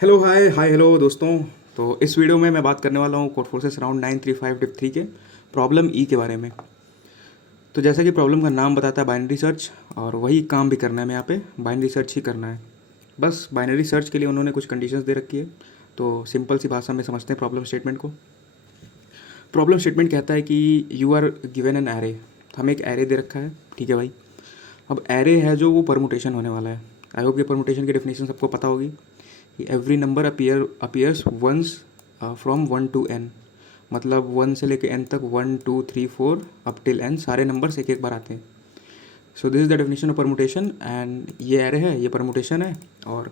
Hello hi hi hello दोस्तों। तो इस वीडियो में मैं बात करने वाला हूँ कोड फोर्सेस राउंड 935 डिप 3 के प्रॉब्लम ई के बारे में। तो जैसा कि प्रॉब्लम का नाम बताता है बाइनरी सर्च, और वही काम भी करना है हमें यहाँ पे, बाइनरी सर्च ही करना है। बस बाइनरी सर्च के लिए उन्होंने कुछ कंडीशंस दे रखी है। तो सिंपल सी भाषा में समझते हैं प्रॉब्लम स्टेटमेंट को। प्रॉब्लम स्टेटमेंट कहता है कि you are given an array. हमें एक एरे दे रखा है, ठीक है भाई। अब एरे है जो वो परमुटेशन होने वाला है। आई होप ये परमुटेशन की डेफिनेशन सबको पता होगी कि every number appears once from 1 to n। मतलब 1 से लेके n तक 1 2 3 4 अप टिल n सारे नंबर्स एक एक बार आते हैं। So this is the definition of permutation. And ये एरे है, ये परमुटेशन है, और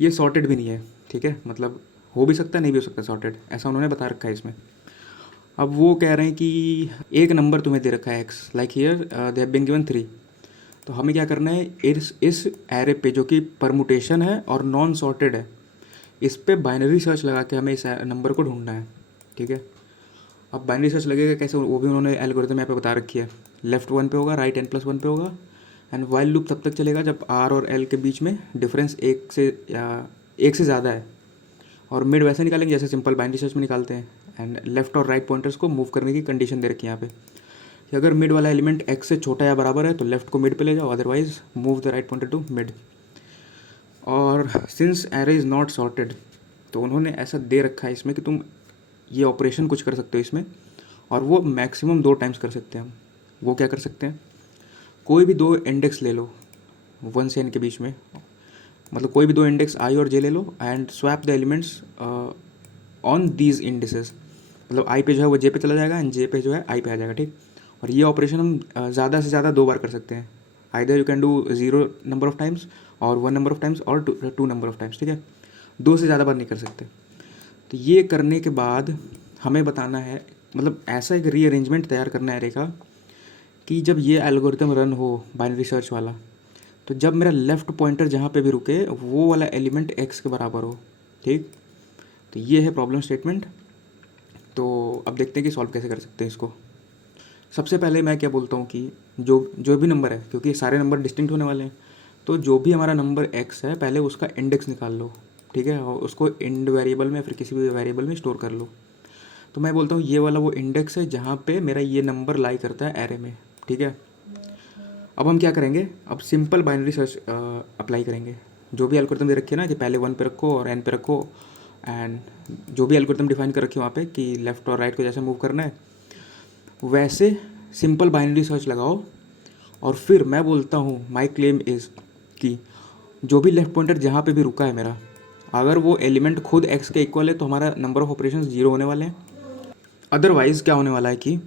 ये सॉर्टेड भी नहीं है, ठीक है। मतलब हो भी सकता है, नहीं भी हो सकता सॉर्टेड, ऐसा उन्होंने बता रखा है इसमें। अब वो कह रहे हैं कि एक नंबर तुम्हें दे रखा है x, like here they have been given 3। तो हमें क्या करना है, इस एरे पे जो कि परमुटेशन है और नॉन सॉर्टेड है, इस पे बाइनरी सर्च लगा के हमें इस नंबर को ढूंढना है, ठीक है। अब बाइनरी सर्च लगेगा कैसे, वो भी उन्होंने एल्गोरिथम यहाँ पे बता रखी है। लेफ्ट 1 पे होगा, राइट n+1 पे होगा, एंड वाइल लूप तब तक चलेगा जब r और l के बीच में डिफरेंस एक से या एक से ज़्यादा है। और मिड वैसे निकालेंगे जैसे सिंपल बाइनरी सर्च में निकालते हैं। एंड लेफ्ट और राइट पॉइंटर्स को मूव करने की कंडीशन दे रखी है यहाँ पे कि अगर मिड वाला एलिमेंट x से छोटा या बराबर है तो लेफ्ट को मिड पे ले जाओ, otherwise move the right pointer to mid. और since array is not sorted, तो उन्होंने ऐसा दे रखा है इसमें कि तुम ये ऑपरेशन कुछ कर सकते हो इसमें, और वो मैक्सिमम 2 टाइम्स कर सकते हैं हम। वो क्या कर सकते हैं, कोई भी 2 इंडेक्स ले लो 1 से n के बीच में, मतलब कोई भी 2 इंडेक्स i और j ले लो and swap the elements on these indices. मतलब i पे जो है वो j पे चला जाएगा एंड j पे जो है i पे आ जाएगा, ठीक। और ये ऑपरेशन हम ज़्यादा से ज़्यादा 2 बार कर सकते हैं। Either you can do 0 number of times और 1 नंबर ऑफ टाइम्स और 2 नंबर ऑफ टाइम्स, ठीक है। 2 से ज़्यादा बार नहीं कर सकते। तो ये करने के बाद हमें बताना है, मतलब ऐसा एक रीअरेंजमेंट तैयार करना है एरे का कि जब ये एल्गोरिथम रन हो बाइनरी सर्च वाला, तो जब मेरा लेफ़्ट पॉइंटर जहाँ पे भी रुके वो वाला एलिमेंट x के बराबर हो, ठीक। तो ये है प्रॉब्लम स्टेटमेंट। तो अब देखते हैं कि सॉल्व कैसे कर सकते हैं इसको। सबसे पहले मैं क्या बोलता हूँ कि जो जो भी नंबर है, क्योंकि सारे नंबर डिस्टिंक्ट होने वाले हैं, तो जो भी हमारा नंबर x है पहले उसका इंडेक्स निकाल लो, ठीक है, और उसको इंड वेरिएबल में फिर किसी भी वेरिएबल में स्टोर कर लो। तो मैं बोलता हूँ ये वाला वो इंडेक्स है जहाँ पे मेरा ये नंबर लाई करता है एरे में, ठीक है। अब हम क्या करेंगे, अब सिंपल बाइनरी सर्च अप्लाई करेंगे। जो भी एल्गोरिथम दे रखी है ना कि पहले 1 पे रखो और n पे रखो, एंड जो भी एल्गोरिथम डिफाइन कर रखी है वहाँ पे कि लेफ़्ट और राइट को जैसे मूव करना है, वैसे सिंपल बाइनरी सर्च लगाओ। और फिर मैं बोलता हूँ माई क्लेम इज़ कि जो भी लेफ़्ट पॉइंटर जहाँ पे भी रुका है मेरा, अगर वो एलिमेंट खुद x के इक्वल है तो हमारा नंबर ऑफ ऑपरेशन 0 होने वाले हैं। अदरवाइज़ क्या होने वाला है कि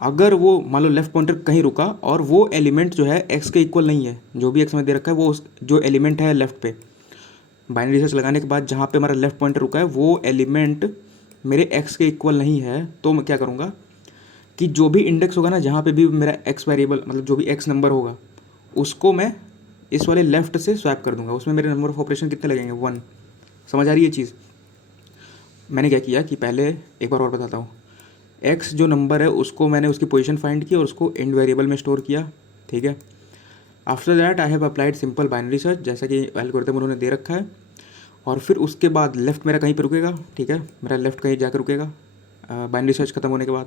अगर वो मान लो लेफ़्ट पॉइंटर कहीं रुका और वो एलिमेंट जो है x के इक्वल नहीं है, जो भी x में दे रखा है वो जो एलिमेंट है लेफ़्ट पे, बाइनरी सर्च लगाने के बाद जहाँ पे हमारा लेफ़्ट पॉइंटर रुका है वो एलिमेंट मेरे x के इक्वल नहीं है, तो मैं क्या करूँगा कि जो भी इंडेक्स होगा ना, जहाँ पे भी मेरा x वेरिएबल मतलब जो भी x नंबर होगा उसको मैं इस वाले लेफ़्ट से स्वैप कर दूंगा। उसमें मेरे नंबर ऑफ ऑपरेशन कितने लगेंगे, 1। समझ आ रही है चीज़। मैंने क्या किया कि पहले एक बार और बताता हूँ, x जो नंबर है उसको मैंने उसकी पोजीशन फाइंड की और उसको इंड वेरिएबल में स्टोर किया, ठीक है। After that I have applied simple binary search जैसा कि एल्गोरिथम उन्होंने दे रखा है। और फिर उसके बाद लेफ़्ट मेरा कहीं पे रुकेगा, ठीक है, मेरा लेफ़्ट कहीं जाकर रुकेगा बाइनरी सर्च खत्म होने के बाद।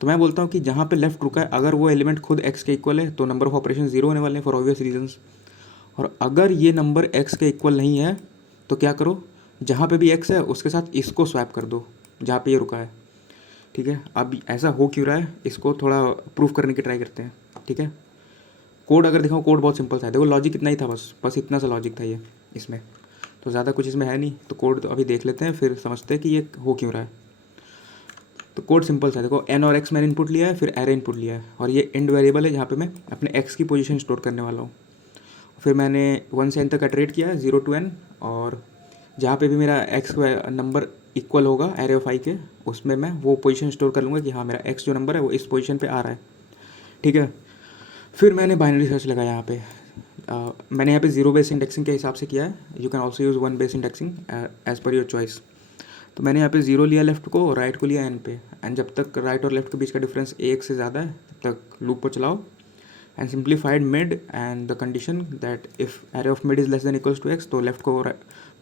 तो मैं बोलता हूँ कि जहाँ पे लेफ़्ट रुका है अगर वो एलिमेंट खुद x के इक्वल है तो नंबर ऑफ ऑपरेशन 0 होने वाले हैं फॉर ऑब्वियस रीजंस। और अगर ये नंबर x के इक्वल नहीं है तो क्या करो, जहाँ पे भी x है उसके साथ इसको स्वैप कर दो जहाँ पे ये रुका है, ठीक है। अब ऐसा हो क्यों रहा है इसको थोड़ा प्रूफ करने की ट्राई करते हैं, ठीक है। कोड अगर देखो, कोड बहुत सिंपल था, देखो लॉजिक इतना ही था, बस इतना सा लॉजिक था ये इसमें, तो ज़्यादा कुछ इसमें है नहीं। तो कोड तो अभी देख लेते हैं फिर समझते हैं कि ये हो क्यों रहा है। तो कोड सिंपल सा, देखो n और x मैंने इनपुट लिया है, फिर एरे इनपुट लिया है, और ये इंड वेरिएबल है जहाँ पे मैं अपने x की पोजीशन स्टोर करने वाला हूँ। फिर मैंने 1 से n तक इटरेट किया है 0 to n, और जहाँ पे भी मेरा x नंबर इक्वल होगा एरे ऑफ i के, उसमें मैं वो पोजीशन स्टोर कर लूँगा कि हाँ मेरा x जो नंबर है वो इस पोजीशन पे आ रहा है, ठीक है। फिर मैंने बाइनरी सर्च लगाया यहाँ पे। मैंने यहाँ पे 0 बेस इंडेक्सिंग के हिसाब से किया है। You can also use 1 base indexing as per your choice. तो मैंने यहाँ पे 0 लिया लेफ़्ट को और राइट को लिया n पे, एंड जब तक राइट और लेफ्ट के बीच का डिफरेंस 1 से ज़्यादा है तब तक लूप को चलाओ and simplified mid and the condition that if array of mid is less than equals to x, तो लेफ्ट को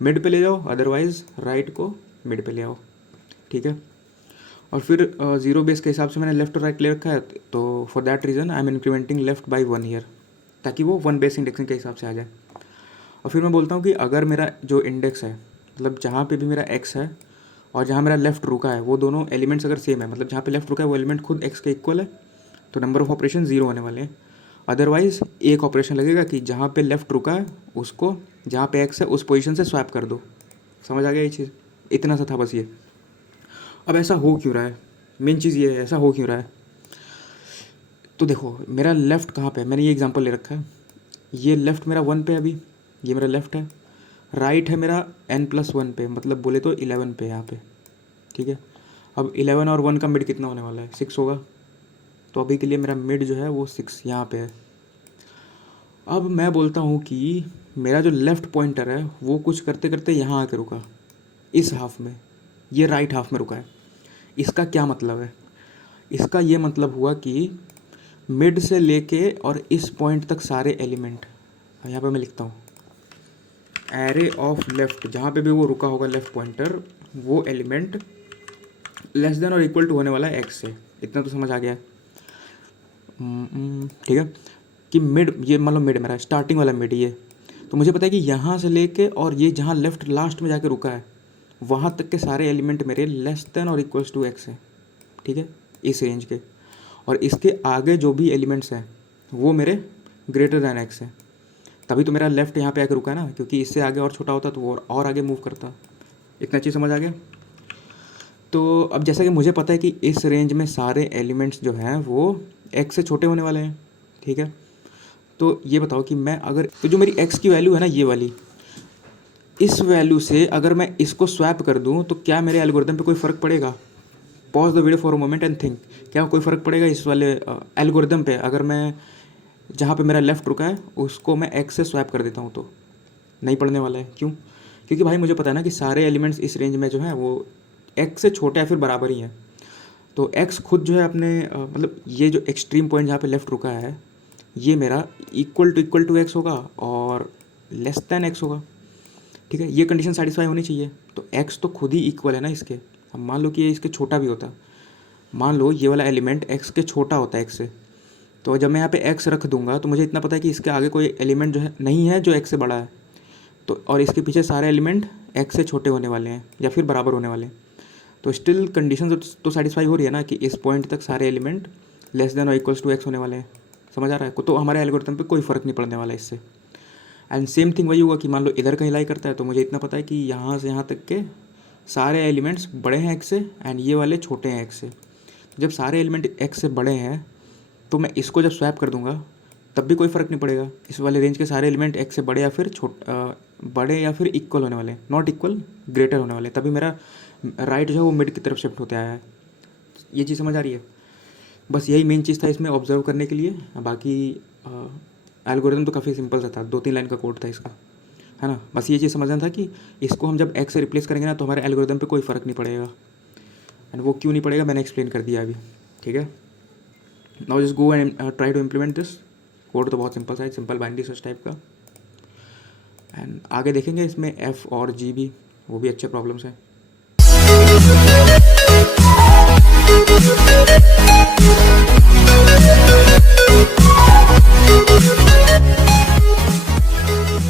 मिड पे ले जाओ, अदरवाइज राइट को मिड पे ले आओ, ठीक है। और फिर जीरो बेस के हिसाब से मैंने लेफ्ट और राइट ले रखा है, तो for that reason I am incrementing left by 1 year, ताकि वो 1 बेस इंडेक्सिंग के हिसाब से आ जाए। और फिर मैं बोलता हूँ कि अगर मेरा जो इंडेक्स है, मतलब जहाँ पे भी मेरा एक्स है और जहाँ मेरा लेफ्ट रुका है, वो दोनों एलिमेंट्स अगर सेम है, मतलब जहाँ पे लेफ्ट रुका है वो एलिमेंट खुद एक्स के इक्वल है, तो नंबर ऑफ ऑपरेशन 0 होने वाले हैं। अदरवाइज एक ऑपरेशन लगेगा कि जहाँ पे लेफ्ट रुका है उसको जहाँ पे एक्स है उस पोजीशन से स्वैप कर दो। समझ आ गया ये चीज़? इतना सा था बस ये। अब ऐसा हो क्यों रहा है, मेन चीज़ ये है, ऐसा हो क्यों रहा है। तो देखो मेरा लेफ़्ट कहाँ पे है, मैंने ये एग्जांपल ले रखा है, ये लेफ़्ट मेरा 1 पे है अभी, ये मेरा लेफ़्ट है, राइट है मेरा n+1 पे, मतलब बोले तो 11 पे यहाँ पे, ठीक है। अब 11 और 1 का मिड कितना होने वाला है, 6 होगा, तो अभी के लिए मेरा मिड जो है वो 6 यहाँ पे है। अब मैं बोलता हूँ कि मेरा जो लेफ़्ट पॉइंटर है वो कुछ करते करते यहाँ आके रुका, इस हाफ में, ये राइट हाफ में रुका है। इसका क्या मतलब है, इसका ये मतलब हुआ कि मिड से लेके और इस पॉइंट तक सारे एलिमेंट, यहाँ पे मैं लिखता हूँ एरे ऑफ लेफ्ट, जहाँ पे भी वो रुका होगा लेफ्ट पॉइंटर, वो एलिमेंट लेस देन और इक्वल टू होने वाला है एक्स से। इतना तो समझ आ गया है, ठीक है। कि मिड, ये मान लो मिड मेरा स्टार्टिंग वाला मिड ये, तो मुझे पता है कि यहाँ से लेके और ये जहाँ लेफ्ट लास्ट में जाके रुका है वहाँ तक के सारे एलिमेंट मेरे लेस देन और इक्वल्स टू एक्स है, ठीक है, इस रेंज के। और इसके आगे जो भी एलिमेंट्स हैं वो मेरे ग्रेटर दैन एक्स है, तभी तो मेरा लेफ्ट यहाँ पे आके रुका है ना, क्योंकि इससे आगे और छोटा होता तो वो और आगे मूव करता। इतना चीज़ समझ आ गया। तो अब जैसा कि मुझे पता है कि इस रेंज में सारे एलिमेंट्स जो हैं वो एक्स से छोटे होने वाले हैं, ठीक है। तो ये बताओ कि मैं अगर, तो जो मेरी एक्स की वैल्यू है ना ये वाली, इस वैल्यू से अगर मैं इसको स्वैप कर दूं तो क्या मेरे एल्गोरिथम पे कोई फ़र्क पड़ेगा? Pause the video for a moment and think, क्या कोई फ़र्क पड़ेगा इस वाले एल्गोरिथम पे अगर मैं जहाँ पे मेरा लेफ़्ट रुका है उसको मैं एक्स से स्वैप कर देता हूँ? तो नहीं पड़ने वाला है। क्यों? क्योंकि भाई मुझे पता है ना कि सारे एलिमेंट्स इस रेंज में जो है वो एक्स से छोटे या फिर बराबर ही हैं। तो एक्स खुद जो है अपने मतलब ये जो एक्सट्रीम पॉइंट जहाँ पे लेफ़्ट रुका है ये मेरा इक्वल टू एक्स होगा और लेस दैन एक्स होगा, ठीक है। ये कंडीशन सेटिस्फाई होनी चाहिए। तो एक्स तो खुद ही इक्वल है ना इसके। अब मान लो कि ये इसके छोटा भी होता, मान लो ये वाला एलिमेंट एक्स के छोटा होता है एक्स से, तो जब मैं यहाँ पे एक्स रख दूंगा तो मुझे इतना पता है कि इसके आगे कोई एलिमेंट जो है नहीं है जो एक्स से बड़ा है, तो और इसके पीछे सारे एलिमेंट एक्स से छोटे होने वाले हैं या फिर बराबर होने वाले हैं। तो स्टिल कंडीशन तो सेटिस्फाई हो रही है ना कि इस पॉइंट तक सारे एलिमेंट लेस देन और इक्वल्स टू एक्स होने वाले हैं। समझ आ रहा है? तो हमारे एल्गोरिथम पे कोई फ़र्क नहीं पड़ने वाला इससे। एंड सेम थिंग वही होगा कि मान लो इधर कहीं लाई करता है तो मुझे इतना पता है कि यहाँ से यहाँ तक के सारे एलिमेंट्स बड़े हैं एक्स से एंड ये वाले छोटे हैं एक्स से। जब सारे एलिमेंट एक्स से बड़े हैं तो मैं इसको जब स्वैप कर दूंगा तब भी कोई फ़र्क नहीं पड़ेगा। इस वाले रेंज के सारे एलिमेंट एक्स से बड़े या फिर बड़े या फिर इक्वल होने वाले, नॉट इक्वल, ग्रेटर होने वाले, तभी मेरा राइट जो है वो मिड की तरफ शिफ्ट होते आया है। ये चीज़ समझ आ रही है? बस यही मेन चीज़ था इसमें ऑब्जर्व करने के लिए। बाकी एल्गोरिथम तो काफ़ी सिंपल सा था, 2-3 लाइन का कोड था इसका, है ना। बस ये चीज़ समझना था कि इसको हम जब एक्स से रिप्लेस करेंगे ना तो हमारे एल्गोरिथम पे कोई फ़र्क नहीं पड़ेगा। एंड वो क्यों नहीं पड़ेगा मैंने एक्सप्लेन कर दिया अभी, ठीक है। Now just go and try to implement this code. तो बहुत सिंपल सा है, सिंपल बाइनरी सर्च टाइप का। एंड आगे देखेंगे इसमें एफ और जी भी, वो भी अच्छे प्रॉब्लम्स हैं।